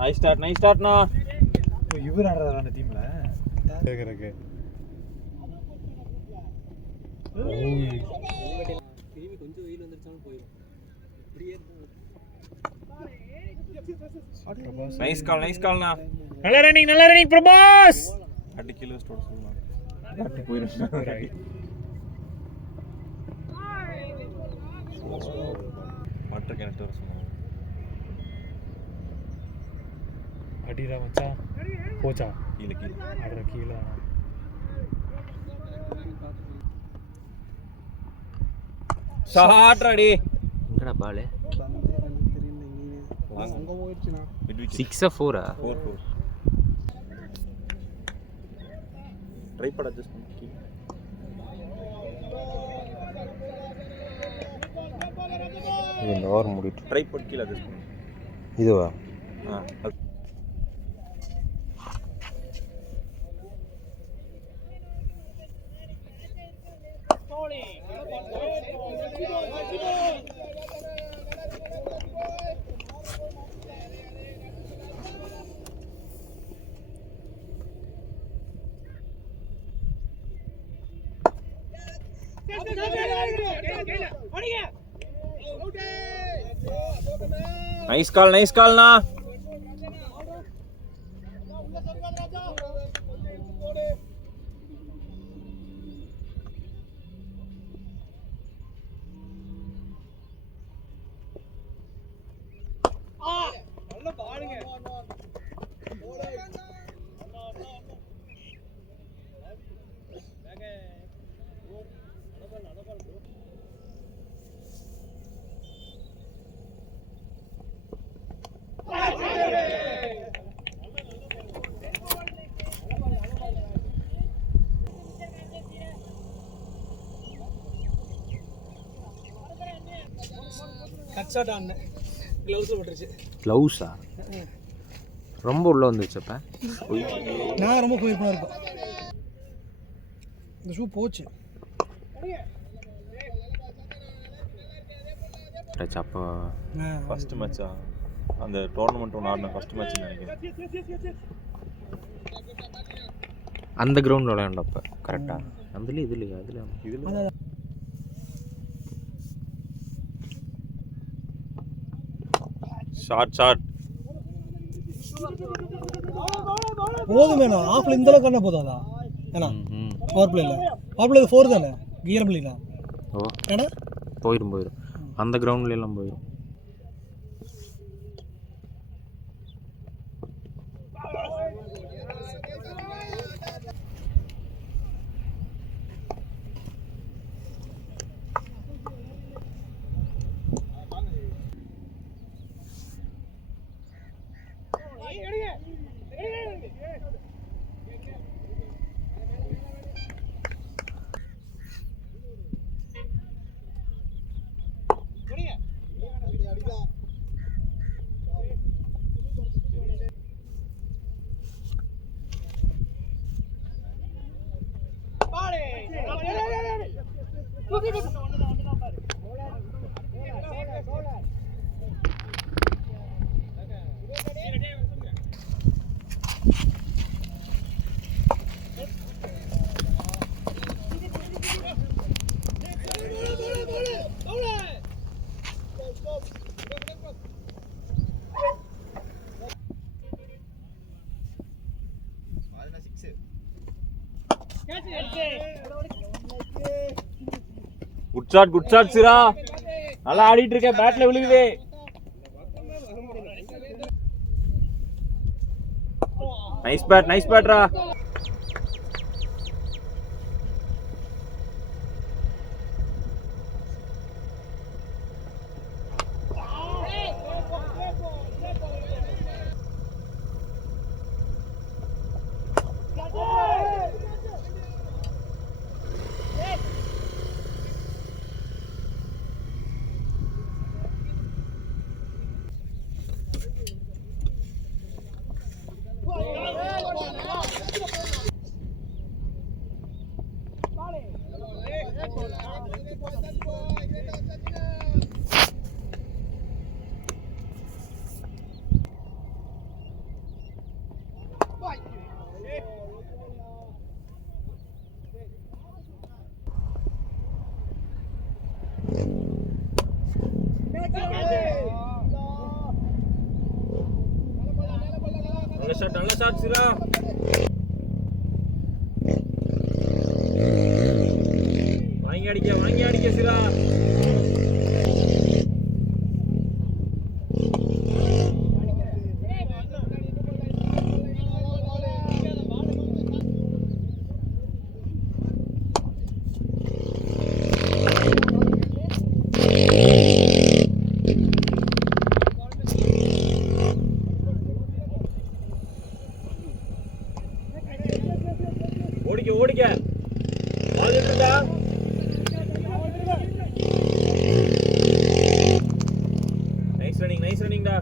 Nice ஸ்டார்ட்ண்ணா. இவர் ஆடுறாரு அந்த டீம்ல கேக்குறக்கு. கொஞ்சம் வெயில் வந்துருச்சாலும் போயிடும். நைஸ் கால்ண்ணா. நல்ல ரன்னிங் பிரபாஸ். அடி கிலோ ஸ்டோர் சொல்லலாம். அடி போயிடும். வாட்டர் கேன் வர சொன்னாங்க. அடிடா மச்சான். போச்சா கீழே அட கீழே. Shot ready. எங்கடா பால்? அங்க போயிடுச்சுனா 6 4 4 ட்ரை பட அட்ஜஸ்ட் பண்ணி இந்த ஓவர் முடிட்டு ட்ரை பட் கீழ அட்ஜஸ்ட் பண்ணு. இதுவா? நைஸ் கால்ண்ணா. கட்ஷாட் ஆன க்ளவுஸ் போட்டுருச்சு. க்ளவுஸா? ரொம்ப உள்ள வந்துருச்சு அப்ப. நான் ரொம்ப போயிருப்பா இருக்கும். இந்த ஷூ போச்சு. அப்போ ஃபர்ஸ்ட் மேட்சா அந்த டோர்னமெண்ட் ஒன்று ஆடின ஃபர்ஸ்ட் மேட்ச் நினைக்கிறேன். அந்த கிரவுண்ட் விளையாண்டப்ப கரெக்டா? இதுல ஷாட் போதுமே. நான் ஆஃப்ல இந்த அளவுக்கு என்ன போதாதா? ஏன்னா பவர் பிளேல 4 தானே கியர் பிளேனா. ஓ ஏடா போயிடும் அந்த கிரவுண்ட்ல எல்லாம் போயிடும். குட் ஷாட் சிரா. நல்லா ஆடிட்டு இருக்க. பேட்ல விழுகுது. நைஸ் பேட்ரா. நல்ல ஷாட் சிரா. வாங்கி அடிக்க சிரா. ஓடிக்க நைஸ் ரன்னிங்டா.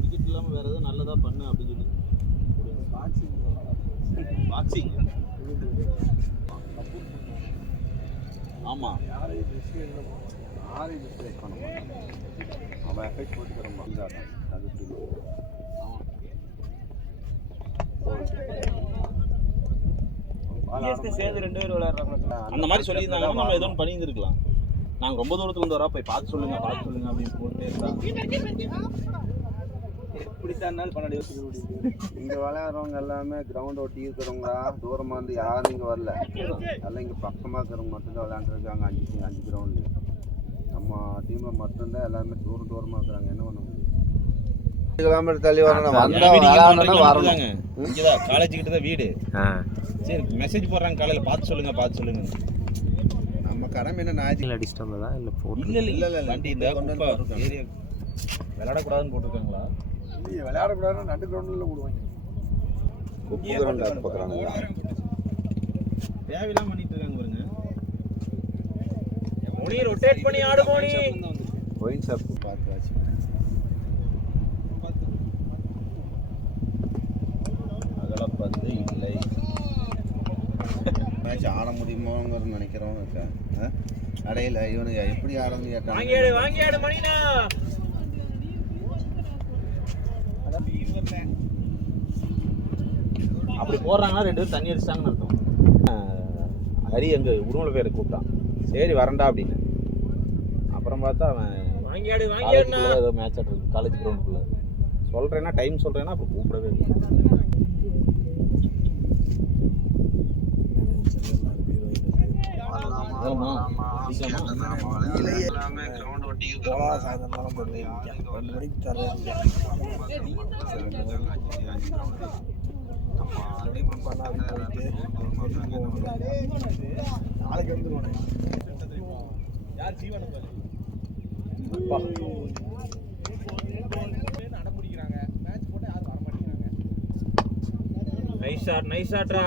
டிக்கெட் இல்லாமல் வேறு எதுவும் நல்லதாக பண்ணு அப்படின்னு சொல்லி பாக்ஸிங். ஆமாம் அவன் எஃபெக்ட் போட்டுக்கிறோம். சேர்ந்து 2 பேர் விளையாடுறாங்க. அந்த மாதிரி சொல்லியிருந்தாங்கன்னா நம்ம எதுவும் பண்ணியிருந்துருக்கலாம். நாங்கள் ரொம்ப தூரத்துலேருந்து வரா போய் பார்த்து சொல்லுங்க அப்படின்னு போட்டு எப்படித்தான் பண்ண இங்கே விளையாடுறவங்க எல்லாமே கிரவுண்ட் ஒட்டி இருக்கிறவங்களா, தூரமாக இருந்து யாரும் இங்கே வரல. எல்லாம் இங்கே பக்கமாக இருக்கிறவங்க மட்டும்தான் விளையாண்டுருக்காங்க. 5 கிரவுண்டு நம்ம டீமில் மட்டும்தான் எல்லாருமே தூரமாக இருக்கிறாங்க. என்ன பண்ண முடியும்? 5 கிலோமீட்டர் தள்ளி வரணும். வந்தால் வரணும். இங்கே தான் காலேஜ் கிட்ட தான் வீடு. சரி மெசேஜ் போடுறாங்க காலையில் பார்த்து சொல்லுங்க. நம்ம கடமை என்ன ஞாயிற்று அடிச்சுட்டு வந்ததா இல்லை இல்லை வண்டி இந்த ஏரியா விளையாடக்கூடாதுன்னு போட்டிருக்காங்களா? விளையாடக்கூடாதுன்னு 2 கிரவுண்டில் போடுவாங்க. குப்பு கிரவுண்ட் பார்க்குறாங்க. தேவையில்லாம பண்ணிட்டு இருக்காங்க பாருங்க. மோனி ரொட்டேட் பண்ணி ஆடு மோனி. ஒயின் ஷாப் பார்த்து வாட்சி அகலப்பந்து இல்லை. மேட்ச் ஆட முடியுமோங்கிறது நினைக்கிறோம். அடையில இவனுக்கு எப்படி ஆடணும்னு கேட்டாங்க. வாங்கி ஆடு மணினா. அப்படி போடுறாங்கன்னா 2 பேரும் தண்ணி அடிச்சிட்டாங்கன்னு அர்த்தம். ஹரி எங்க உருவல பேரை கூப்பிட்டான். சரி வரண்டா அப்படின்னு. அப்புறம் பார்த்தா அவன் ஏதோ மேட்ச் ஆடுறது காலேஜ் கிரவுண்டுக்குள்ள. சொல்றேன்னா டைம் சொல்றேன்னா அப்போ கூப்பிடவே இல்லை. நாளைக்கு வந்துருவானே. நைஸ் ஷாட்ரா.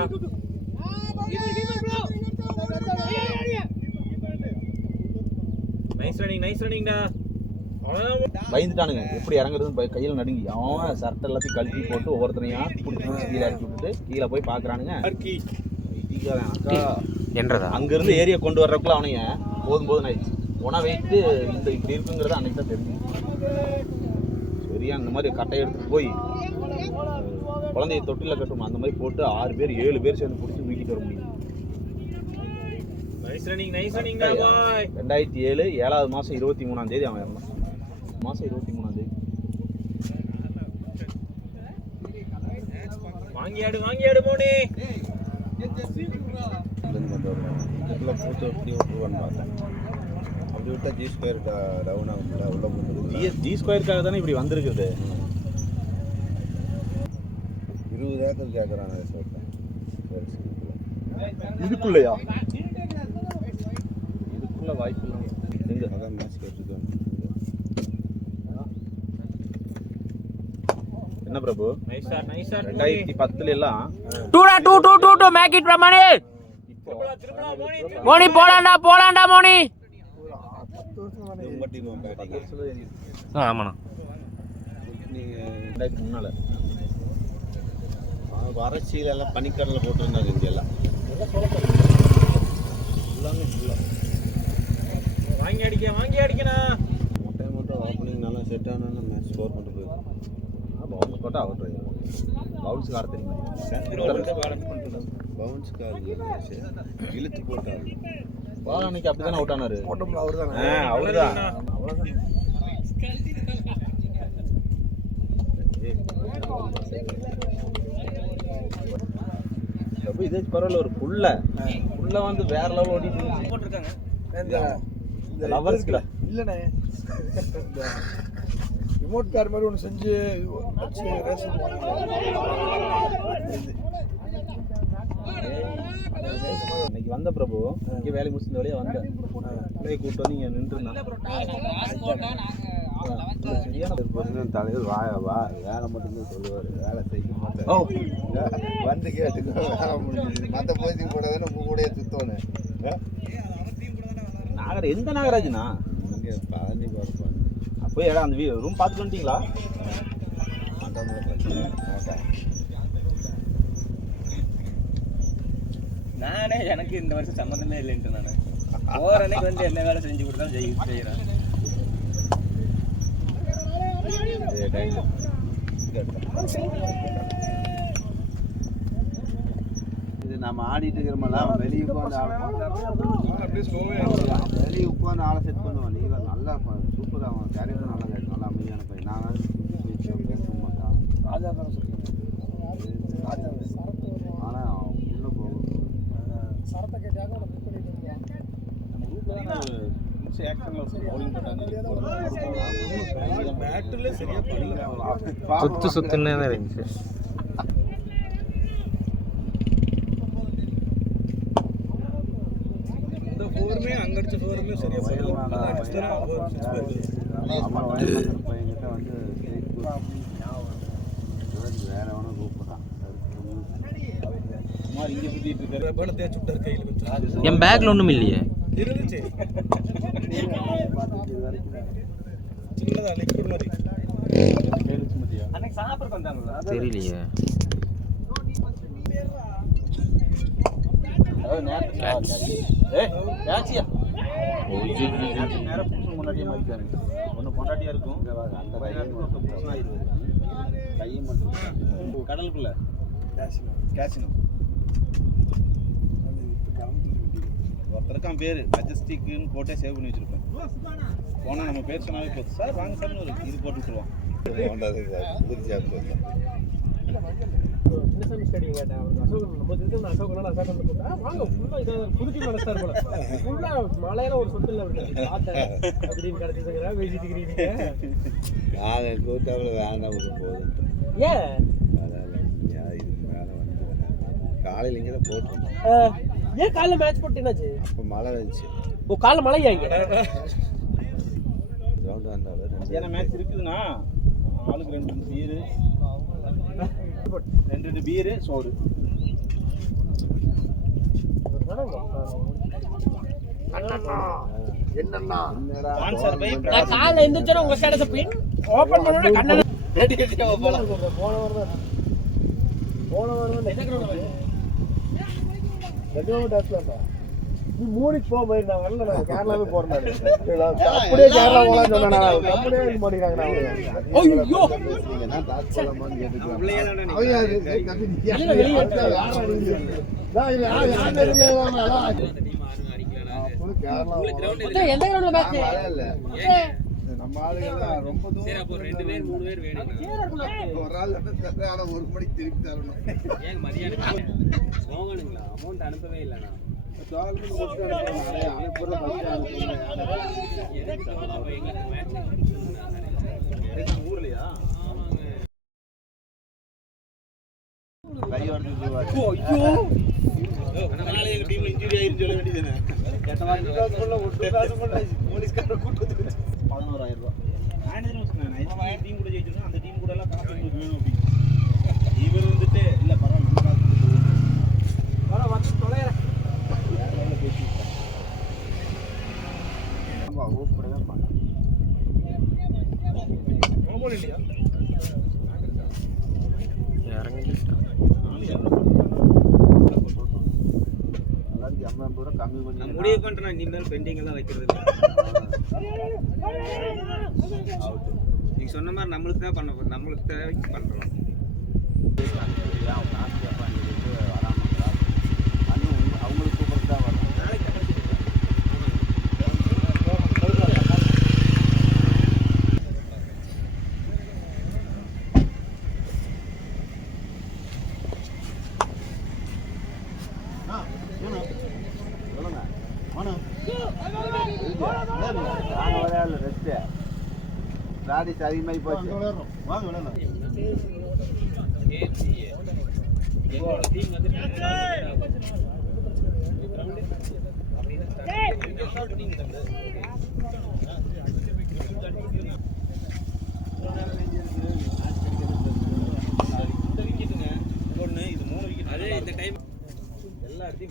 நைஸ் ரன்னிங்டா. பயந்துட்டானுங்க எப்படி இறங்குறதுன்னு கையில் நடுங்கி அவன் சட்டை எல்லாத்தையும் கழட்டி போட்டு ஒவ்வொருத்தரையா பிடிச்சி கீழே இறக்கி விட்டுட்டு கீழே போய் பார்க்குறானுங்க. என்றதா அங்கேருந்து ஏரியா கொண்டு வர்றதுக்குள்ள அவனைய போதும் ஆயிடுச்சு. உணவு வைத்து இந்த இப்படி இருக்குங்கிறத அன்னைக்கு தான் தெரிஞ்சு. சரியா இந்த மாதிரி கட்டையை எடுத்துகிட்டு போய் குழந்தைய தொட்டில கட்டுமா அந்த மாதிரி போட்டு 6 பேர் 7 பேர் சேர்ந்து பிடிச்சி தூக்கிட்டு வர முடியும். 2007 7வது மாதம் 23ஆம் தேதி அவன் இறந்தான். மாதம் 23ஆம் தேதி. வாங்கி ஆடு மோனி. பூத்து எப்படி விட்டுருவான்னு பார்த்தேன். அப்படி விட்டால் G2 டவுன் ஆகும்ல. உள்ள போட்டு G2க்காக தானே இப்படி வந்திருக்குது. 20 ஏக்கர் கேட்குறாங்க ரிசோர்ட்டில். இதுக்குள்ளயா? இதுக்குள்ள வாய்ப்பு இல்லை. எங்க அதான் மேட்ச் கேட்டுருக்காங்க. என்ன பிரபு 2010 எல்லாம் 2 மேக் இட் மணி மோனி போலாண்டா மோனி உங்க டீம் பேட்டிங் ஆமாண்ணா முன்னால வறட்சியில எல்லாம் பனிக்கடலை போட்டுருந்தாங்க இங்க எல்லாம் வாங்கி அடிக்கணும். மட்டும் ஓப்பனிங் நல்லா செட் ஆனால் மேட்ச் ஸ்கோர் பண்ணிட்டு போயிருக்கோம். பவுன்ஸ் போட்டா அவுட் ஆயிடும். பவுன்ஸ் கார தெரியுமா? பவுன்ஸ் கார் இழுத்து போட்டாரு. பால் அன்னைக்கு அப்படிதானே அவுட் ஆனாரு. அவர்தான் இதே பரவாயில்ல ஒரு புள்ள வந்து வேற லெவல் ஓடிட்டு போட்டிருக்காங்க. லவர்ஸ்ல இல்லைண்ணே, ரிமோட் கார் மாதிரி ஒன்று செஞ்சு ரேஸ் இன்னைக்கு வந்த பிரபு இங்கே வேலை முடிச்சிருந்த வழியா வந்தேன். அப்படியே கூப்பிட்டு வந்து இங்கே நின்றுருந்தான். தலைவர் வேலை மட்டும்தான் சொல்லுவார், வேலை செய்ய மாட்டார். வந்து கேட்டுக்கோ வேலை முடிஞ்சது. மற்ற போய் கூட தானே உங்க கூட சுத்தோன்னு. எந்த நாகராஜ்னா இங்கே பழனி பார்ப்பாங்க. போய் இடம் அந்த ரூம் பார்த்துட்டு வந்துட்டீங்களா? நானே எனக்கு இந்த வருஷம் சம்மந்தமே இல்லைன்ட்டு நான் போகிற அன்னைக்கு வந்து என்ன வேலை செஞ்சு கொடுத்தாலும் செய்கிறேன். இது நம்ம ஆடிட்டு இருக்கிறோமெல்லாம் வெளியே உட்காந்து வெளியே உட்காந்து ஆளை செட் பண்ணுவோம். நீங்கள் நல்லா சூப்பராக அவன் கேரக்டர் நல்லா கேட்டு நல்லா அமைதியான பையன். நாங்கள் பேச மாட்டான். ஆனால் உள்ளே போகும். சுத்துன்னே தான் இருந்துச்சு. அங்கடிச்ச ஃபோருமே சரியா பையன்கிட்ட வந்து வேற எவனும் கூப்பிட்டான். இங்கே சுற்றிட்டு இருக்காரு. என் பேக்ல ஒன்றும் இல்லையே. இருந்துச்சு சின்னதா லிக்விட் மாதிரி. அன்னைக்கு சாப்பிட்றதுக்கு வந்தாங்களா தெரியலையே. முன்னாடியே மாறிட்டாங்க. ஒன்று பொண்டாட்டியா இருக்கும், அந்த கையும் மட்டும் கடலுக்குள்ள கேசினோ ஒருத்தருக்கான் பேர் மெஜஸ்டிக்னு போட்டே சேவ் பண்ணி வச்சிருப்பேன். போனால் நம்ம பேர் சொன்னாவே போதும், சார் வாங்க சார் இது போட்டு விட்டுருவோம். சின்னசாமி ஸ்டேடியம் கேட்டேன். அசோகன் நம்ம திருத்தம் அசோகனால அசோகன் போட்டா வாங்க ஃபுல்லாக இதாக புதுக்கி மனசார் போல ஃபுல்லாக மலையில ஒரு சொத்து இல்லை பார்த்தேன் அப்படின்னு கிடச்சிதுங்கிறா பேசிட்டு இருக்கிறீங்க. நாங்கள் கூட்டாவில் வேண்டாம் போதும். ஏன் இதுக்கு மேலே வந்து காலையில் இங்கே தான் போட்டு ஏன் காலைல மேட்ச் போட்டு என்னாச்சு? இப்போ மழை வந்துச்சு. ஓ காலைல மழையா இங்கே கிரவுண்டு வந்தாலும் ஏன்னா மேட்ச் இருக்குதுண்ணா, ஆளுக்கு 2 பீரு 2 பீரு சோறு. என்னன்னா ஸ்பான்சர் பை நான் காலைல எந்திரிச்சோட உங்க ஸ்டேட்டஸ் பின் ஓபன் பண்ணோட கண்ணன போன வாரம் என்ன கிரவுண்ட் ரெகுலர் டாஸ்லா நீ மூணிக்கு போக மாதிரி நான் வரல. நான் கேரளாவே போறேன். அப்படியே கேரளா போலாம் சொன்னா அப்படியே மாட்டிக்கிறாங்க. ஐயோ நீங்கன்னா டாஸ் போலாமான்னு கேட்டுக்கலாம். எந்த கிரவுண்ட்ல மேட்ச் நம்ம ஆளுங்க ரொம்ப தூரம். அப்போ 2 பேர் 3 பேர் வேணும். ஒரு ஆள் ஆனா 1 மணிக்கு திருப்பி தரணும். ஏங்க மதியானம் போகணுங்களா? அமௌண்ட் அனுப்பவே இல்லைண்ணா. ஊர்லையா? கை உடஞ்சு டீம் இன்ஜுரி ஆயிருந்து சொல்ல வேண்டியதுதானே. 11,000 ரூபாய் டீம் கூட ஜெயிச்சிருக்கோம், அந்த டீம் கூட எல்லாம் காசு உங்களுக்கு வேணும் அப்படின்னு. இவர் வந்துட்டு இல்லை பரவாயில்ல நம்ம காசு வந்து தொலைகிறேன். கூப்பிடவே மாட்டேன். இல்லையா எல்லாருக்கும் 80 ரூபா கம்மி பண்ணி முடிவு பண்ணிட்டேன், இனிமேல் பெண்டிங் எல்லாம் வைக்கிறது இல்லை. நீங்க சொன்ன மாதிரி நம்மளுக்கு தான் பண்ண போறோம், நம்மளுக்கு தேவைக்கு பண்றோம். அவங்களுக்கு கூப்பிட்டு தான் வரும். ராடிஸ் அதிகமாகி போச்சு.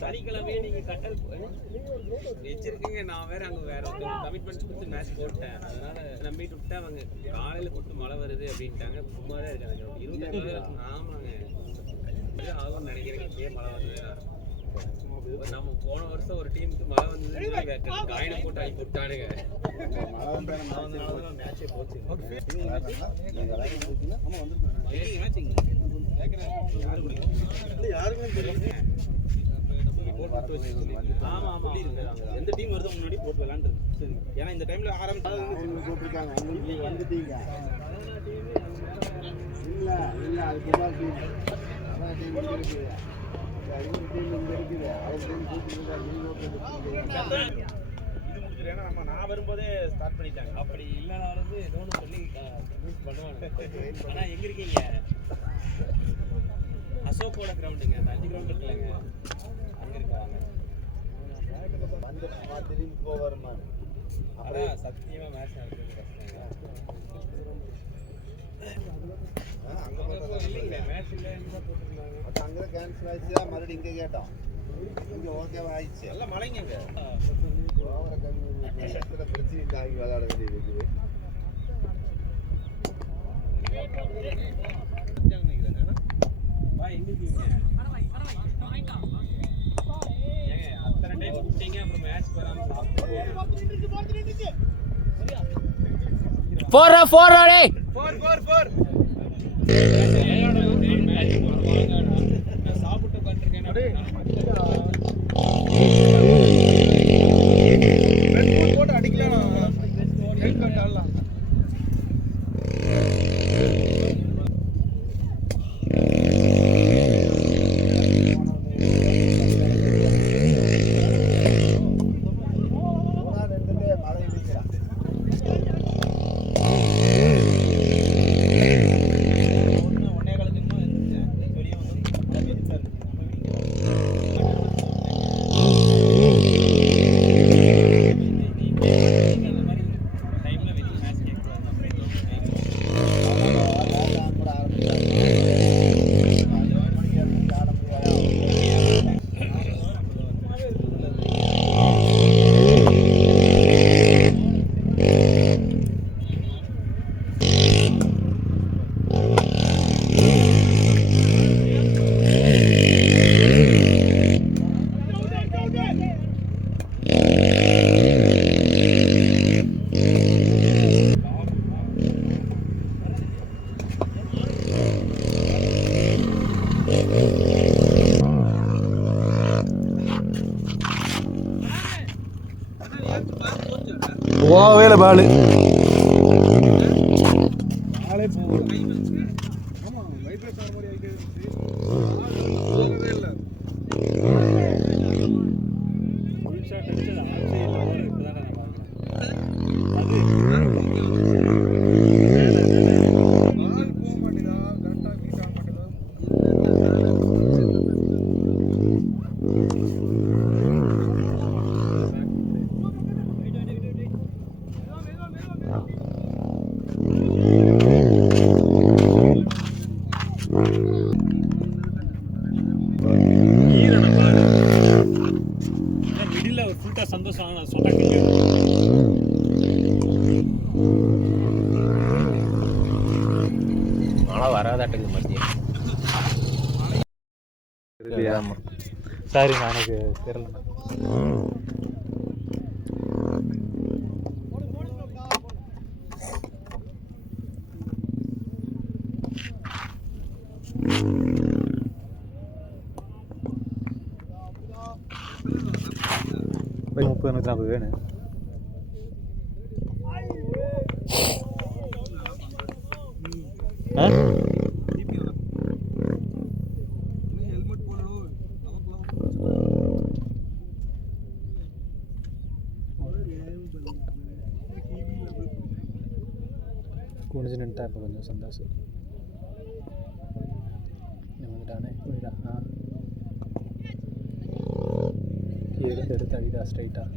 சனிக்கிழமையே நீங்க கட்டல் வச்சிருக்கீங்க. நான் வேற அங்க வேற கமிட்மெண்ட்ஸ் கொடுத்து மேட்ச் போட்டேன், அதனால நம்பிட்டு விட்டேன். அவங்க காலையில கூப்பிட்டு மழை வருது அப்படின்ட்டாங்க. சும்மா தான் இருக்காங்க. 25 ஆமாங்க ஆகும்னு நினைக்கிறேன். இப்பயே மழை வந்தது. நம்ம போன வருஷம் ஒரு டீமுக்கு மழை வந்தது, காயினை போட்டு அனுப்பி விட்டானுங்க. மேட்சே போச்சு. யாருக்குமே தெரியும். ஆமா ஆமா, எந்த டீம் வருதோ முன்னாடி போட்டு விளையாண்டுருக்கு. சரி, ஏன்னா இந்த டைம்ல கூப்பிட்டுருக்காங்க. உங்களுக்கு வந்துட்டீங்க இல்லை இல்லை, அது குமார் டீம் அதான் டீம் இருக்குது. இவங்க டீம் இங்கே இருக்குது. அவர் டீம் கூப்பிட்டுருக்காங்க. இது முடிச்சிரு. ஏன்னா நம்ம நான் வரும்போதே ஸ்டார்ட் பண்ணிட்டாங்க. அப்படி இல்லைனாலும் ஏதோ ஒன்று சொல்லி யூஸ் பண்ணுவாங்க. ஆனால் எங்கே இருக்கீங்க? அசோக்கோட கிரவுண்டுங்க, அந்த 5 கிரவுண்ட் இருக்குல்லங்க, அங்கே இருக்காங்க. வந்து திரும்பி போவாருமா. அதான் சத்தியமாக மேட்ச் நடக்கிறது கஷ்டங்க. அங்கே இல்லைங்க, மேட்ச் இல்லை தான் போட்டுருந்தாங்க. அங்கே கேன்சல் ஆயிடுச்சு. மறுபடியும் இங்கே கேட்டோம். இங்கே ஓகேவா ஆயிடுச்சு. எல்லாம் மழைங்க. இங்கே பிரச்சனை தாங்கி விளையாட வேண்டியது இருக்குது. எங்க இருக்கீங்க? ஏங்க அத்தனை டைம் கூப்பிட்டீங்க, அப்புறம் மேட்ச் வராமல் சாப்பிட்டு உட்காந்துருக்கேன். போட்டு அடிக்கலாம். ஹெல்ப் கட்டாலாம். வேலை பாலு மிடில் ஒரு ஃபுல்ட்டாக சந்தோஷம் நான் சொன்னாங்க. மழை வராதாட்டுக்கு மத்தியம். சாரி, நான் எனக்கு தெரியல. போய் 30-40 வேணும். குனிஞ்சு நின்ட்டா இப்போ கொஞ்சம் சந்தோஷம். வந்துட்டானே போயிடா. கீழே எடுத்து அடிடா ஸ்ட்ரைட்டாக.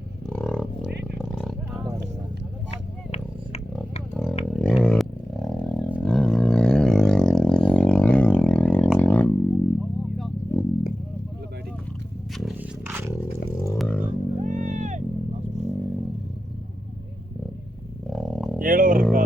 ஏழோ இருக்கா?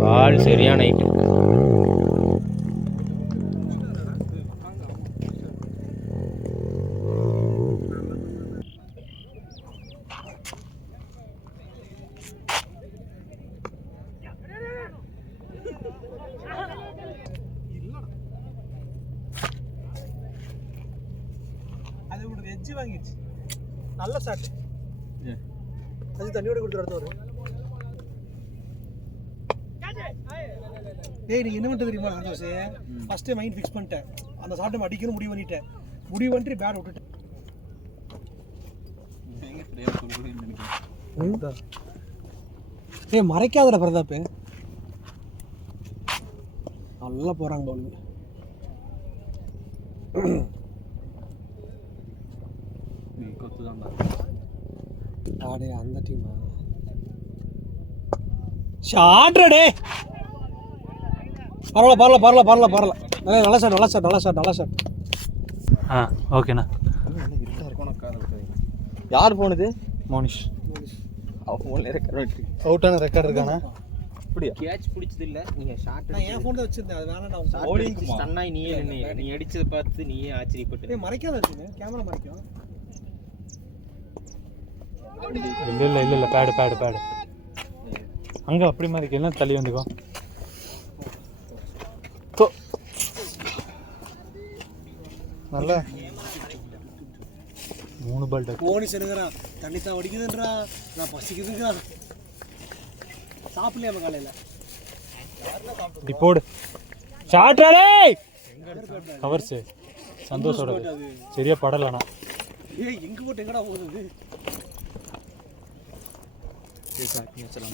பால் சரியான ஐட்டு. அது ஒரு வெஜ்ஜு வாங்கிடுச்சு. நல்ல ஸ்டார்ட். அது தண்ணியோட கொடுத்து அடுத்து வரும். டேய், நீ என்ன பண்ணுறது தெரியுமா சந்தோஷ்? ஃபஸ்ட்டே மைண்ட் ஃபிக்ஸ் பண்ணிட்டேன். அந்த ஷாட்டை அடிக்கணும் முடிவு பண்ணிட்டேன். முடிவு பண்ணிட்டு பேட் விட்டுட்டேன். ஏய், மறைக்காதடா பிரதாப். நல்லா போகிறாங்க பவுலிங். ஆடே அந்த டீமா ஷாட்ரடே. பரவாயில்ல. நல்ல ஷாட். ஓகேண்ணா. யார் போனது? மோனிஷ் அவுட்டான ரெக்கார்ட் இருக்கானா? அப்படியா? கேட்ச் பிடிச்சது இல்ல. நீங்க ஷாட் நான் என் ஃபோன்ல வச்சிருந்தேன். அது வேணாம்டா. பவுலிங் ஸ்டன்னாய் நீயே நீ அடிச்சத பார்த்து நீயே ஆச்சரியப்பட்டு. ஏய், மறைக்காத வச்சிங்க. கேமரா மறைக்கும். இல்லை பேடு அங்கே அப்படி மாதிரி எல்லாம் தள்ளி வந்துக்கோ. நல்லா 3 பால் போனி செடுங்கறா. தண்ணி தான் வடிக்குதுன்றா. நான் பசிக்குதுங்கறா. சாப்பிடலையா காலையில? இப்படி போடு. ஷாட்ரடே. கவர்ஸ் சந்தோஷோட சரியா படலண்ணா. ஏய், எங்க போட்டு எங்கடா போகுது?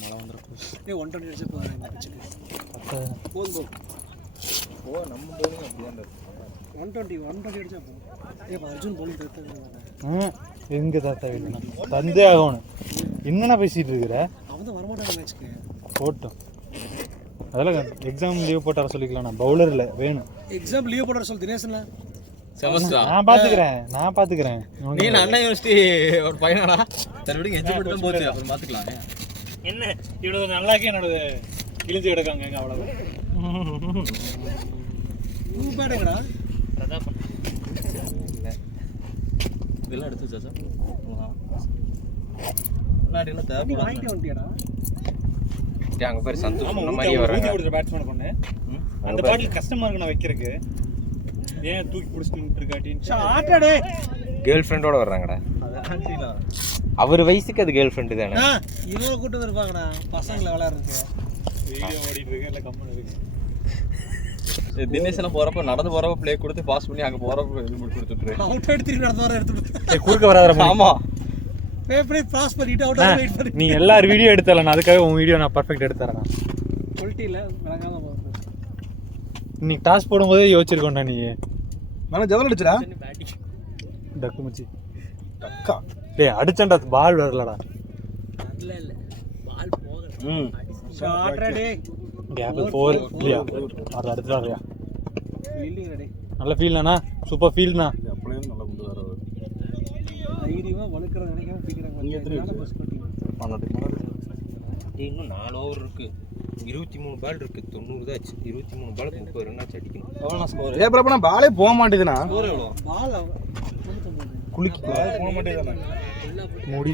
மழை வந்துடும். ஏய், 120 அடிச்சு போறேன் இந்த பிச்சுக்கு. போதும். ஓ, நம்ம போலிங் அப்படிதான் இருக்கு. 120 அடிச்சா போதும். ஏய், அர்ஜுன் போலிங் எங்க தாத்தா வேணும்னா தந்தே ஆகணும். என்னண்ணா பேசிட்டு இருக்கிற? அவன் தான் வரமாட்டாங்க மேட்ச்க்கு. போட்டோம். அதெல்லாம் எக்ஸாம் லீவ் போட்டு வர சொல்லிக்கலாம். நான் பவுலர் இல்லை வேணும். எக்ஸாம் லீவ் போட சொல்லு தினேஷ்ல. செமஸ்டர் நான் பாத்துக்கிறேன். நீ அண்ணா யூனிவர்சிட்டி ஒரு பையனாடா. தன்னுடைய எஜ்ஜு மட்டும் போச்சு, அப்புறம் பாத்துக்கலாம். என்ன இவ்வளவு நல்லாக்கே என்னோட கிழிஞ்சு கிடக்காங்க அவ்வளவு. பேடங்கடா இதெல்லாம் எடுத்து வச்சா முன்னாடி என்ன நீ வாங்கிட்டு வந்துட்டியாடா? அங்க பேர் சந்தோஷ் சொன்ன மாதிரியே வராங்க. ஊத்தி பேட்ஸ்மேன் பண்ணு. அந்த பாட்டில் கஷ்டமா இருக்கு நான் வைக்கிறதுக்கு. ஏன் தூக்கி பிடிச்சிட்டு நின்றுருக்காட்டின்னு. ஷாட்டா டேய். கேர்ள் ஃப்ரெண்டோட வர்றாங்கடா. அவர் வயசுக்கு அது கேர்ள் ஃப்ரெண்டு தானே. இவங்க கூட்டு வருவாங்கடா பசங்களை விளையாடுறதுக்கு. வீடியோ ஓடிட்டு இருக்கு இல்ல கம்மன் இருக்கு. தினேஷ் எல்லாம் போறப்ப நடந்து போறப்ப ப்ளே கொடுத்து பாஸ் பண்ணி அங்க போறப்ப இது முடிச்சு கொடுத்துட்டு. அவுட் எடுத்து நடந்து வர எடுத்து. குறுக்க வராத. ஆமா. பேப்பரே பாஸ் பண்ணிட்டு அவுட் வெயிட் பண்ணி. நீ எல்லாரும் வீடியோ எடுத்தல நான் அதுக்காக உன் வீடியோ நான் பெர்ஃபெக்ட் எடுத்து தரேன். குவாலிட்டில விளங்காம போகுது. நீ டாஸ் போடும்போதே யோசிச்சிருக்கோம்டா நீ. நான் ஜவல் அடிச்சடா. டக்கு மச்சி. டக்கா. டேய் அடிச்சண்டா பால் வரலடா. இல்ல பால் போகல. ஷாட்டா டேய். கேப் 4 இல்லையா? அது அடுத்துறாரியா? Fielding ready. நல்ல ஃபீல்னா சூப்பர் ஃபீல்னா. அப்படியே நல்லா கொண்டு வராரு. தைரியமா வழுக்கற நினைக்காம பிடிக்கறாங்க. நீங்க எத்தனை பஸ் பண்ணி. இன்னும் 4 ஓவர் இருக்கு. 23 பால் இருக்கு. 90 தான் ஆச்சு. 23 பால் 30 ரன் ஆச்சு அடிக்கணும். எவ்வளவு ஸ்கோர்? ஏ பிரபா பாலே போக மாட்டேதுனா. ஸ்கோர் எவ்வளவு? பால் குளிக்க போக மாட்டேதுனா. மூடி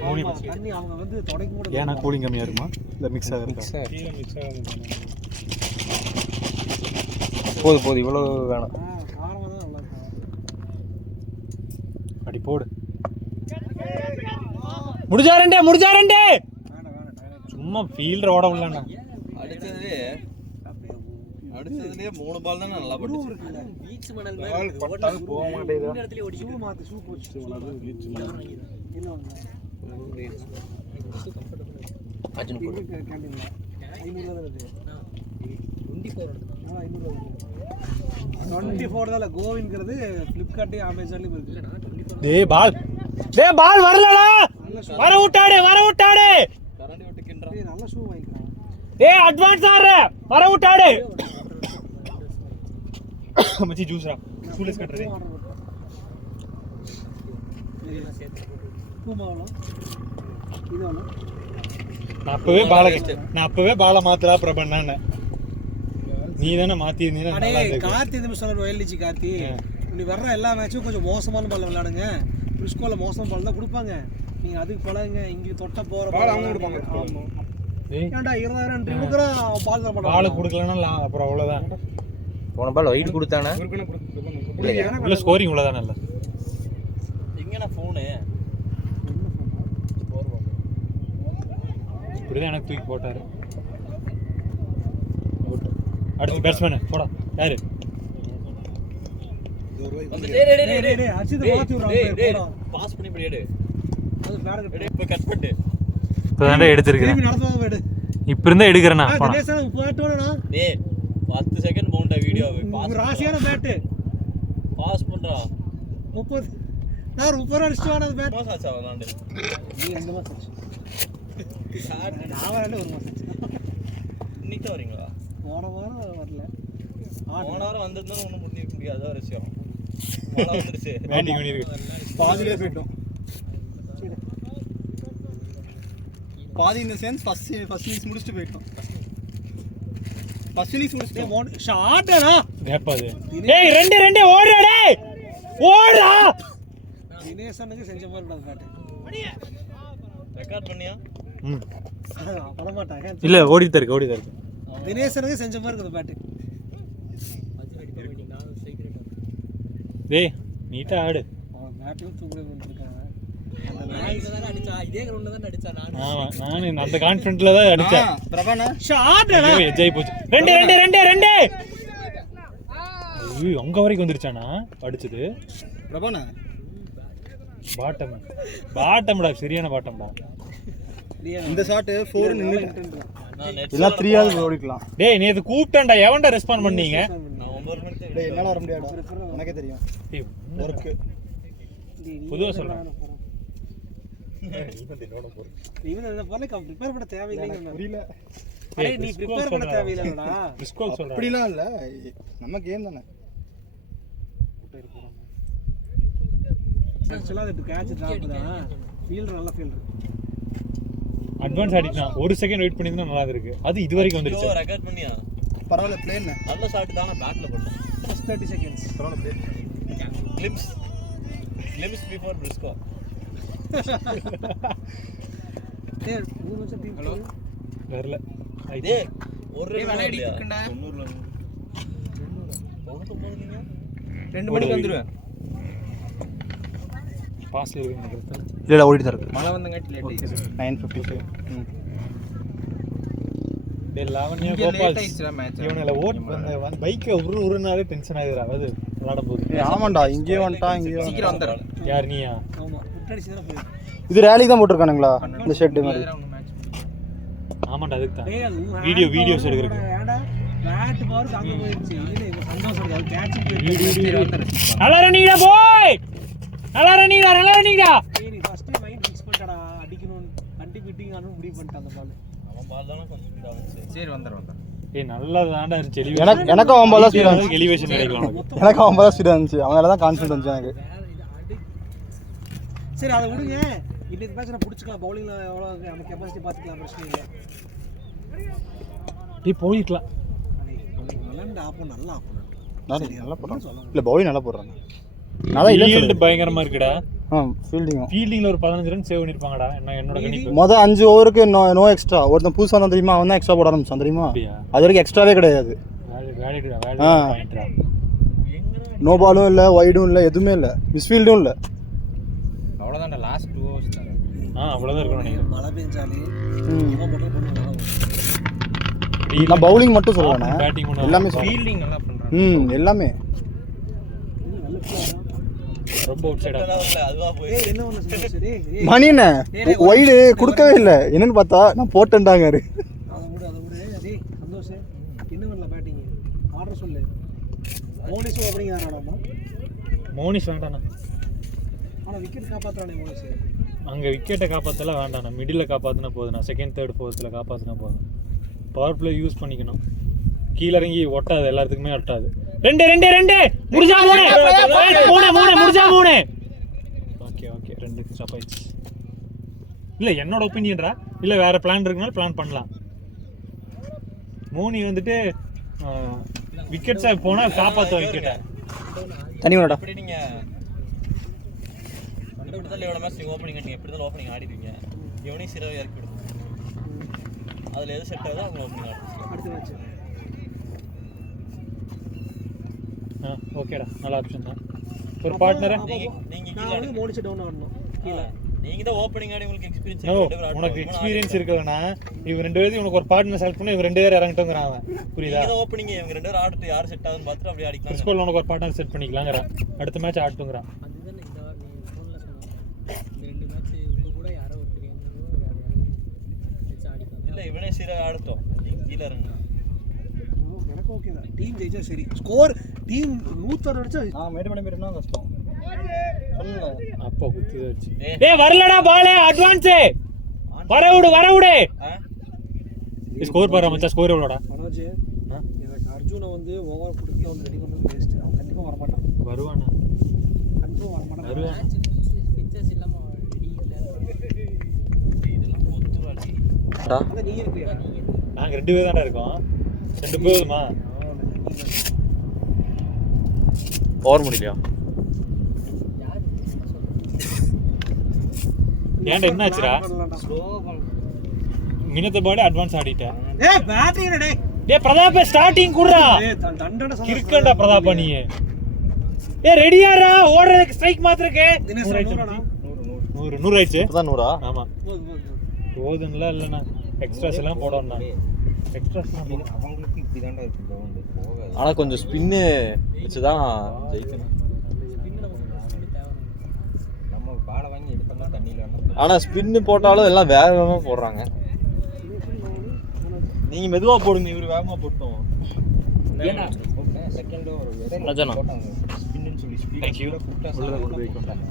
தண்ணி அவங்க வந்து தொடக்க கூட ஏனா கூலிங் கம்மியா இருக்குமா? இல்ல மிக்ஸ் ஆகுறதா? மிக்ஸ் ஆகுது. போது இவ்வளவு வேணாம். காரமா தான் நல்லா இருக்கு. அடி போடு. முடிஞ்சாரண்டே. வேணாம் சும்மா ஃபீல்டர் ஓட விடலண்ணா. அடிச்சதுலயே 3 பால் தான் நல்லா பட்டுச்சு. பீச் மணல் பால் பட்டால போக மாட்டேதா. இந்த இடத்துல ஓடி ஷூ மாத்து ஷூ போச்சு. என்ன ஒண்ணு அர்ஜுன் போடு. கேண்டீன்ல 500 தான் இருக்கு. 24 எடுத்துட்டாங்க. 500 24 தான் கோவின்ங்கிறது Flipkart Amazonலயும் இருக்கு. இல்லடா 24. டேய் பால் வரலடா. வர விட்டாடே. கரண்டி விட்டு கிண்டறா. டேய் நல்ல ஷூ வாங்கிக்கலாம். டேய் அட்வான்ஸ் ஆடுற. வர விட்டாடே. மச்சி ஜூஸ்ரா. சூலஸ் கட்டறே. பூமாவலாம் இது வேணும். நான் அப்பவே பால மாத்தலா பிரபண்ணானே. நீ தானே மாத்தி இருந்தீனா நல்லா இருந்துச்சு. கார்த்தி இந்த சொன்ன ஒயல்டிச்சி கார்த்தி. நீ வர்ற எல்லா மேட்சும் கொஞ்சம் மோசமான பால் விளையாடுங்க. பிரிஸ்கோல மோசமான பால் தான் கொடுப்பாங்க. நீங்க அதுக்கு பழகுங்க. இங்க தொட்ட போற பால் அவங்க கொடுப்பாங்க. ஆமா. ஏன்டா 20000 ட்ரிமுக்குற பால் தான் போடுறாங்க. பால் கொடுக்கலனா அப்புறம் அவ்வளவுதான். போன பால் வைட் கொடுத்தானே. உள்ள ஸ்கோரிங் உள்ளதானே இல்ல. எங்கனா ஃபோன் இப்படிதான் எனக்கு தூக்கி போட்டாரு. அடுத்து பேட்ஸ்மேன் போடா. யாரு? டேய் அர்ஷித் மாத்தி விடுறான். பாஸ் பண்ணி இப்படி எடு. அது பேட் கட். இப்ப கட் பண்ணு. இப்பதான்டா எடுத்துர்க்கேன். திருப்பி நடந்துவாங்க பேட். இப்ப இருந்தா எடுக்கறேனா. தினேஷ் போட்டோடா. டேய் 10 செகண்ட் பவுண்டா வீடியோ பாஸ். ராசியான பேட். பாஸ் பண்றா. 30 நான் 30 அடிச்சிட்டு வாடா பேட். பாஸ் ஆச்சா விளையாண்டு. நீ எந்த மாஸ் ஆச்சு? நான் வரல ஒரு மாஸ் ஆச்சு. இன்னைக்கு தான் வரீங்களா? போன வாரம் வரல. போன வாரம் வந்ததுனால ஒண்ணும் பண்ணிக்க முடியாது ஒரு விஷயம். மழை வந்துருச்சு. பேட்டிங் பண்ணிருக்கு. பாதியிலே போய்ட்டோம். பாதி இந்த சென்ஸ் ஃபர்ஸ்ட் இன்னிங்ஸ் முடிச்சிட்டு போய்ட்டோம். ஃபர்ஸ்ட் இன்னிங்ஸ் முடிச்சிட்டு ஷாட்டடா. கேப்பாது. டேய் 2 ஓடுடா டேய். ஓடுடா. தினேஷனுக்கு செஞ்ச மாதிரி அந்த பேட். ரெக்கார்ட் பண்ணியா? பண்ண மாட்டாங்க. இல்ல ஓடிட்டு இருக்கு. தினேஷனுக்கு செஞ்ச மாதிரி இருக்குது பேட். டேய் நீட்டா ஆடு. அவன் பேட்டையும் தூக்கி வந்துருக்காங்க. அந்த நாய்க்கு தான அடிச்சா. இதே கிரவுண்ட்ல தான் அடிச்சா நான். ஆமா நான் அந்த கான்ஃபிடன்ட்ல தான் அடிச்சேன். பிரபானா ஷாட்டடா. ஜெய் போச்சு. 2 ஐயோ அங்க வரைக்கும் வந்துருச்சானா அடிச்சது. பிரபானா பாட்டம்டா சரியான பாட்டம்டா. இந்த ஷாட் 4 நின்னு நான் நெட் இல்ல 3 ஆவது ஓடிக்கலாம். டேய் நீ இது கூப்டேன்டா எவன்டா ரெஸ்பாண்ட் பண்ணீங்க? நான் 9 மணி டேய் என்னால வர முடியாடா. உனக்கே தெரியும். டேய் ஒர்க் பொதுவா சொல்றேன். இவன் இந்த போல ப்ரிப்பேர் பண்ண தேவையில்லைங்க. புரியல. டேய் நீ ப்ரிப்பேர் பண்ண தேவையில்லடா. ஸ்கோர் சொல்றேன். அப்படிலாம் இல்ல. நம்ம கேம் தானே. ஆக்சுவலா அது கேட்ச் டிராப் தான். ஃபீல்டர் நல்ல ஃபீல்டர். அட்வான்ஸ் ஆடிட்டான். 1 செகண்ட் வெயிட் பண்ணிருந்தா நல்லா இருக்கு. அது இது வரைக்கும் வந்துருச்சு. ரெக்கார்ட் பண்ணியா? பரவாயில்ல பிளேன் நல்ல ஷாட் தான பேட்ல போட்டேன். First 30 seconds. பரவாயில்ல பிளேன். Glimpse before Brisco. டேய் 3 நிமிஷம் டீம் ஹலோ வரல டேய் ஒரு விளையாடி இருக்கேன்டா 90ல உனக்கு போறீங்க 2 மணிக்கு வந்துருவேன். பாஸ்ல இருக்கு நினைக்கிறேன். இல்லை ஓடிட்டு தான் இருக்கு. மழை வந்தங்காட்டி லேட் ஆயிடுச்சு. 9:55. டேய் லாவண்யா இங்க கோபால் லேட் ஆயிடுச்சுடா மேட்ச். இவனல ஓட் வந்து பைக்கை உருனாலே டென்ஷன் ஆயிடுறா. அது விளையாட போகுது. ஆமாண்டா, இங்கேயே வந்துட்டான், இங்கேயே சீக்கிரம் வந்துறேன். யார் நீயா? ஆமா விட்டடிச்சு தான் போய். இது ரேலி தான் போட்டிருக்கானுங்களா இந்த ஷெட் மாதிரி? ஆமாண்டா, அதுக்கு தான் டேய் அது வீடியோஸ் எடுக்கிறதுக்கு. ஏடா பேட் பாரு அங்க போயிருச்சு. இது இவன் சந்தோஷம் அது கேட்ச் போய். நல்லா ரன்னிங்கடா போய். நல்லா ரன்னிங்கடா. ஏய் நீ ஃபர்ஸ்ட் மைண்ட் ஃபிக்ஸ் பண்ணிட்டடா. அடிக்கணும் கண்டி பிட்டிங் ஆனு முடிவு பண்ணிட்டான் அந்த பால். அவன் பால் தான கொஞ்சம் ஸ்பீடா வந்துச்சு. சரி வந்துறேன். ஏய் நல்லா தான்டா இருந்துச்சு. எனக்கு அவன் பால் தான் ஸ்பீடா இருந்துச்சு. எலிவேஷன் கிடைக்கலாம். எனக்கு அவன் பால் தான் ஸ்பீடா இருந்துச்சு. அவனால தான் கான்ஃபிடன்ஸ் வந்துச்சு எனக்கு. சரி அதை விடுங்க. இன்னைக்கு மேட்ச் நான் புடிச்சுக்கலாம். பவுலிங்ல எவ்வளவு நம்ம கெபாசிட்டி பாத்துக்கலாம், பிரச்சனை இல்ல. டேய் போயிக்கலாம். நல்லா ஆப்போ நல்லா ஆப்போ. நல்லா போடுறான். இல்ல பவுலிங் நல்லா போடுறாங்க. நான் இல்ல ஃபீல்ட் பயங்கரமா இருக்குடா. ஃபீல்டிங்ல ஒரு 15 ரன் சேவ் பண்ணிருப்பாங்கடா. என்னோட கணிப்பு. மொத 5 ஓவருக்கு நோ எக்ஸ்ட்ரா. ஒருத்தன் புதுசா வந்தான் தெரியுமா? அவன் தான் எக்ஸ்ட்ரா போட ஆரம்பிச்சான் தெரியுமா? அது வரைக்கும் எக்ஸ்ட்ராவே கிடையாது. பாயிண்ட்ரா. நோ பாலும் இல்ல, வைடும் இல்ல, எதுவுமே இல்ல, மிஸ்ஃபீல்டும் இல்ல. அவ்வளவுதான்டா லாஸ்ட் 2 ஹவர்ஸ் தான். அவ்வளவுதான் இருக்கணும் நினைக்கிறேன். மழை பெஞ்சாலே இவன் மட்டும் பண்ணுவாங்க. நான் பவுலிங் மட்டும் சொல்றேன். பேட்டிங் பண்ண எல்லாமே ஃபீல்டிங் நல்லா பண்றான். எல்லாமே ரொம்ப அவுட் சைடா. அதுவா போய் ஏய் என்ன ஒண்ணு சொல்லுங்க சரி. ஏய் மணி என்ன வைடு கொடுக்கவே இல்ல. என்னன்னு பார்த்தா நான் போட்டேன்டாங்க. அத விடு. டேய் சந்தோஷ் என்ன பண்ணல பேட்டிங் ஆர்டர் சொல்லு. மோனிஸ் ஓபனிங் ஆனாடாமா? மோனிஷ் வேண்டாண்ணா. ஆனா விக்கெட் காப்பாத்துறானே மோனிஸ். அங்க விக்கெட்டை காப்பாத்தல வேண்டாண்ணா. மிடில் காப்பாத்தினா போதுண்ணா. செகண்ட் தேர்ட் ஃபோர்த்ல காப்பாத்தினா போதும். பவர் பிளே யூஸ் பண்ணிக்கணும். கீழ இறங்கி ஒட்டாது, எல்லாத்துக்குமே ஒட்டாது. 2 முடிஞ்சா 3 முடிஞ்சா 3. ஓகே 2 ஸ்டாப் ஆயிடுச்சு. இல்ல என்னோட ஒப்பீனியன்டா. இல்ல வேற பிளான் இருக்குனால பிளான் பண்ணலாம். மோனி வந்துட்டு விக்கெட்ஸா போனா காப்பாத்த விக்கெட்டை தனி ஒண்ணடா. அப்படி நீங்க இப்படிதான் எவ்வளவு மேட்ச் ஓப்பனிங் நீங்க இப்படிதான் ஓப்பனிங் ஆடிடுவீங்க. இவனையும் சிறவை இறக்கி விடுங்க. அதுல எது செட் ஆகுதோ அவங்க ஓப்பனிங் ஆடுங்க. அடுத்த மேட்ச் ஓகேடா, நல்ல ஆப்ஷன் தான். ஒரு பார்ட்னரை நீங்க நான் வந்து மோனிஸ் டவுன் ஆடணும். கீழ நீங்க தான் ஓப்பனிங் ஆடி உங்களுக்கு எக்ஸ்பீரியன்ஸ் நோ உனக்கு எக்ஸ்பீரியன்ஸ் இருக்குதுன்னா இவங்க 2 பேரும் உனக்கு ஒரு பார்ட்னர் செலக்ட் பண்ணி இவங்க 2 பேரும் இறங்கிட்டோங்கிறான் அவன். புரியுதா? நீங்க தான் ஓப்பனிங் இவங்க 2 பேரும் ஆடிட்டு யார் செட் ஆகுதுன்னு பார்த்துட்டு அப்படியே அடிக்கலாம். ஸ்கூல்ல உனக்கு ஒரு பார்ட்னர் செட் பண்ணிக்கலாங்கறான். அடுத்த மேட்ச் ஆடுங்கறான். அதுதான் இந்த வாரம் நீ ஃபோன்ல சொன்ன. இந்த 2 மேட்ச் உங்க கூட யாரோ ஒருத்தர் வெச்சு ஆடிக்கலாம். இல்ல இவனே சிற ஆடட்டும். நீங்க கீழ இருங்க. எனக்கு ஓகே தான். டீம் ஜெயிச்சா சரி. ஸ்கோர் டீம் 100 அடிச்சா மேடு பண்ண பேருனா கஷ்டம். சொல்லுங்க. அப்பா குத்தி வச்சு. டேய் வரலடா பால் அட்வான்ஸ். வர விடு. ஸ்கோர் பாரு மச்சான். ஸ்கோர் எவ்வளோடா? மனோஜ் எனக்கு அர்ஜுனை வந்து ஓவர் கொடுத்து வந்து ரெடி பண்ணது வேஸ்ட். அவன் கண்டிப்பா வர மாட்டான். வருவானா? கண்டிப்பா வர மாட்டான். வருவானா? பிச்சர்ஸ் இல்லாம ரெடி இல்ல. இதெல்லாம் ஒத்துவாடி. அத நீ இருக்கியா? நாங்க 2 பேர் தான்டா இருக்கோம். 2 போதுமா? ஓவர் முடியலையா? ஏன்டா என்ன ஆச்சுடா? மினத்த பாடி அட்வான்ஸ் ஆடிட்ட. ஏய் பேட்டிங் டேய். டேய் பிரதாப் ஸ்டார்டிங் குடுறா. ஏய் தண்டன சொல்ற. கிறுக்கண்டா பிரதாப் நீ. ஏய் ரெடியாடா ஓடுறதுக்கு ஸ்ட்ரைக் மாத்திரக்கே. 100 ஆயிடுச்சு. அதான் 100ஆ? ஆமா. போதும்ல இல்லனா எக்ஸ்ட்ராஸ் எல்லாம் போடணும்னா. எக்ஸ்ட்ராஸ் அவங்களுக்கு இப்படிதான்டா இருக்கு கிரவுண்ட் போகாது. ஆனா கொஞ்சம் ஸ்பின் வச்சு தான் ஜெயிக்கணும். நம்ம பாலை வாங்கி எடுத்தோம்னா தண்ணியில வேணா. ஆனா ஸ்பின் போட்டாலும் எல்லாம் வேகமா போடுறாங்க. நீங்க மெதுவா போடுங்க, இவரு வேகமா போட்டோம். ஏன்னா செகண்ட் ஓவர் ராஜனா ஸ்பின்னு சொல்லி ஸ்பீட் Thank you. உள்ள கொண்டு போய் கொண்டாங்க.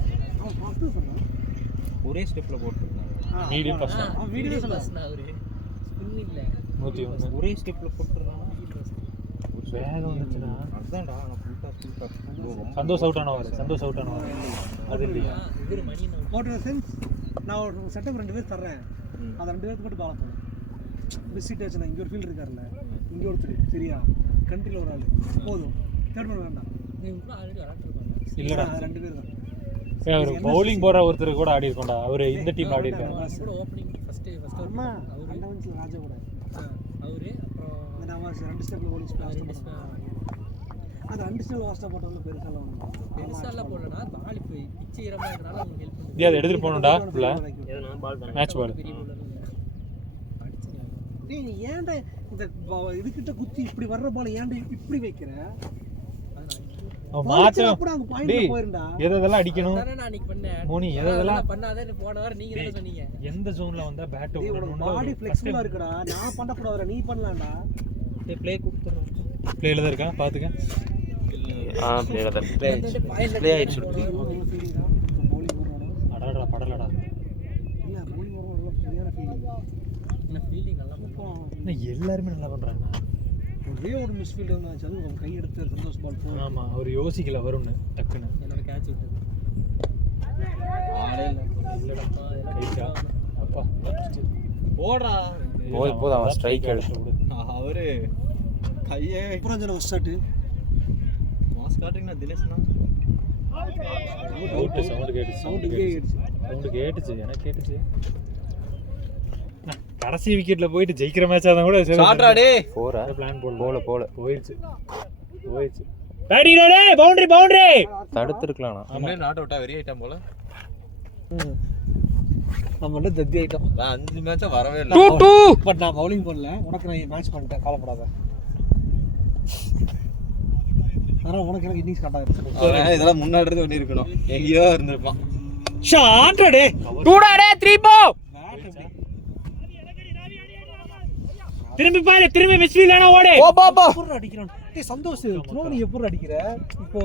ஒரே ஸ்டெப்ல போட்டுருந்தாங்க. Medium first. அவன் வீடியோ சொல்லுனா அவரு ஸ்பின் இல்ல. 101. ஒரே ஸ்டெப்ல போட்டுருந்தாங்க. வேகம் வந்துச்சுனா அதுதான்டா நான் ஃபுல்லா சந்தோஷ் அவுட் ஆனவர். அது இல்லையா? இவரு மணி போட்ற சென்ஸ் நான் ஒரு செட்டப் 2 பேர் தரேன். அத 2 பேருக்கு மட்டும் பால போடு. விசிட் ஆச்சுனா இங்க ஒரு ஃபீல்ட் இருக்காருல. இங்க ஒருத்தர் சரியா? கண்ட்ரில ஒரு ஆளு. போதும். தேர்ட் பண்ண வேண்டாம். நீ கூட ஆல்ரெடி விளையாட்டு இருக்காங்க. இல்லடா 2 பேர் தான். அவர் பவுலிங் போற ஒருத்தர் கூட ஆடி இருக்கோம்டா. அவர் இந்த டீம் ஆடி இருக்காரு. கூட ஓபனிங் ஃபர்ஸ்ட் அம்மா அண்டவன்ஸ்ல ராஜா கூட அவரு அப்புறம் அந்த நம்ம 2 ஸ்டெப்ல ஓடிச்சு அது 2 ஸ்டெப்ல வாஸ்டா போட்டவங்க பெருசாலாம் ஒண்ணு பெருசாலாம் போடலனா பால் இப்போ பிச்சை இரமா இருக்கனால அவங்க ஹெல்ப் பண்ணுது. டேய் அதை எடுத்துட்டு போகணும்டா ஃபுல்ல மேட்ச் பால். டேய் நீ ஏன்டா இந்த இதுகிட்ட குத்தி இப்படி வர்ற பால் ஏன்டா இப்படி வைக்கிற? மாத்த அப்படி அந்த பாயிண்ட்ல போயிருடா. எதெல்லாம் அடிக்கணும் அதானே நான் அன்னைக்கு பண்ணேன். மோனி எதெல்லாம் பண்ணாதே போன வாரம் நீங்க என்ன சொன்னீங்க? எந்த ஜோன்ல வந்தா பேட் டேய் உனக்கு பாடி ஃப்ளெக்சிபிளா இருக்குடா. நான் பண்ண கூடாதுடா, நீ பண்ணலாம்டா. டேய் ப்ளே கொடுத்துறோம். ப்ளேல தான் இருக்கா பாத்துக்க. பிளேல தான் ப்ளே ஆயிடுச்சு. பவுலிங் போறடா. அடடா படலடா. இல்ல பவுலிங் போறடா சரியான ஃபீலிங். என்ன ஃபீலிங் நல்லா என்ன எல்லாரும் நல்லா பண்றாங்க. ஒரே ஒரு மிஸ்ஃபீல்ட் இருந்தாச்சு, அது அவன் கை எடுத்து சந்தோஷ் பால் போ. ஆமா அவர் யோசிக்கல வரும்னு டக்குன்னு. என்னோட கேட்ச் விட்டது. இல்லடா கைக்கா அப்பா போடா போது அவன் ஸ்ட்ரைக் எடு. அவரு கையே புரஞ்சன ஸ்டார்ட் மாஸ் காட்டுறீங்கன்னா தினேஷ்னா அவுட் சவுண்ட் கேட்டுச்சு. சவுண்ட் இங்கே ஆயிடுச்சு. சவுண்ட் கேட்டுச்சு எனக்கு கேட்டுச்சு. கடைசி விக்கெட்ல போயிட்டு ஜெயிக்கிற மேட்சா தான் கூட ஷாட்ரா டேய் போறா பிளான் போல போயிடுச்சு. பேட்டிங் டேய் பவுண்டரி தடுத்துருக்கலாம். அவனே நாட் அவுட்டா வெரி ஐட்டம் போல. நம்ம வந்து தத்தி ஆயிட்டோம். நான் 5 மேட்சா வரவே இல்ல. பட் நான் பவுலிங் பண்ணல, உனக்கு நான் மேட்ச் பண்ணிட்டேன், கவலைப்படாத. அதனால உனக்கு எனக்கு இன்னிங்ஸ் கரெக்டாக இருக்கு. இதெல்லாம் முன்னாடி இருந்து பண்ணி இருக்கணும். எங்கேயோ இருந்திருப்பான். ஷாட் டே 2 டே 3 போ திரும்பி பாரு திரும்பி மிஸ்ஃபீல்ட் ஆனா ஓடு. எப்பற அடிக்கிறான்? டேய் சந்தோஷ், த்ரோ நீ எப்பற அடிக்கிற? இப்போ